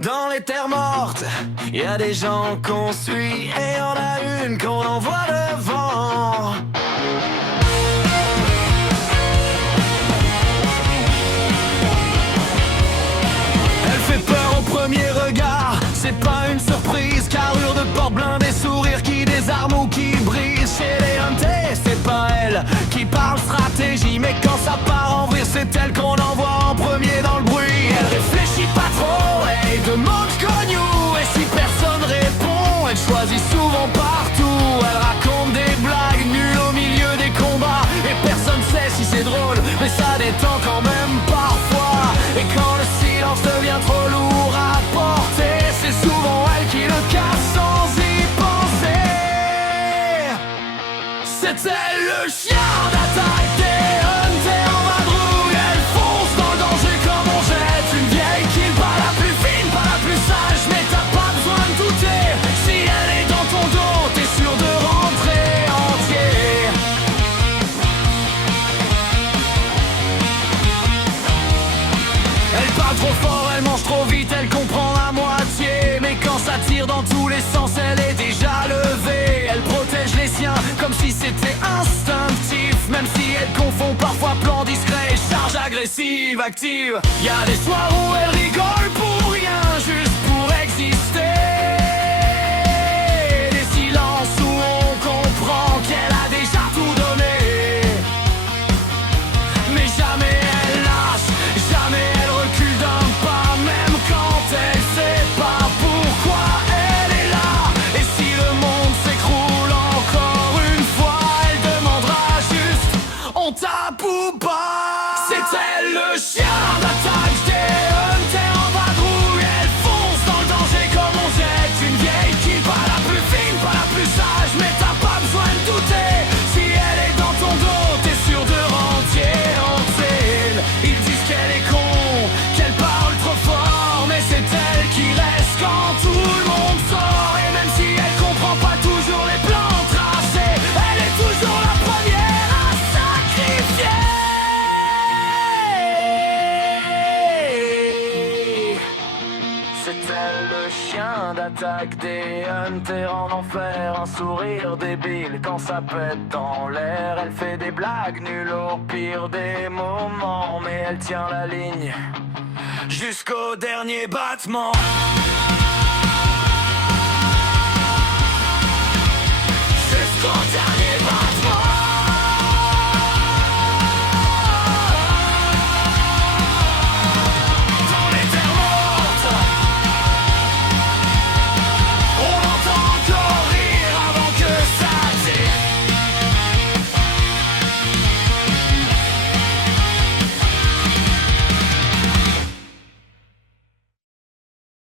Dans les terres mortes, y a des gens qu'on suit et on a une qu'on envoie devant. Elle fait peur au premier regard, c'est pas une surprise. Carrure de porte blindée, sourire qui désarme ou qui brise. Chez les huntés, c'est pas elle qui parle stratégie, mais quand ça part en vrille, c'est elle qu'on envoie en premier dans le bruit. Elle réfléchit pas trop et demande cognou, et si personne répond, elle choisit souvent partout. Elle raconte des blagues nulles au milieu des combats, et personne sait si c'est drôle, mais ça détend quand même parfois. Et quand le silence devient trop lourd à porter, c'est souvent elle qui le casse sans y penser. C'est elle le chien d'attaque des hunters en vadrouille. Elle fonce dans le danger comme on jette une vieille kill. Pas la plus fine, pas la plus sage, mais t'as pas besoin de douter. Si elle est dans ton dos, t'es sûr de rentrer entier. Elle parle trop fort, elle mange trop vite, elle comprend à moitié. Mais quand ça tire dans tous les sens, elle est déjà levée. Elle protège les siens comme si c'était instinctif, même si elle confond parfois plan discret et charge agressive active. Y a des soirs où elle rigole pour rien, juste pour exister. Des silences où on comprend qu'elle a déjà tout donné. Mais jamais elle lâche, jamais elle recule d'un pas, même quand elle sait pas pourquoi elle est là. Et si le monde s'écroule encore une fois, elle demandera juste on tape ou pas. C'est elle le chien d'attaque des hunters en vadrouille. Elle fonce dans le danger comme on jette une vieille kill. Pas la plus fine, pas la plus sage, mais t'as pas besoin de douter. Si elle est dans ton dos, t'es sûr de rentrer entier. Ils disent qu'elle est con, qu'elle parle trop fort, mais c'est elle qui reste quand tout le monde sort. Et même si elle comprend pas toujours les plans tracés, elle est toujours la première à sacrifier. C'est elle le chien d'attaque des hunters en enfer. Un sourire débile quand ça pète dans l'air. Elle fait des blagues nulles au pire des moments, mais elle tient la ligne jusqu'au dernier battement. C'est ce qu'on dit.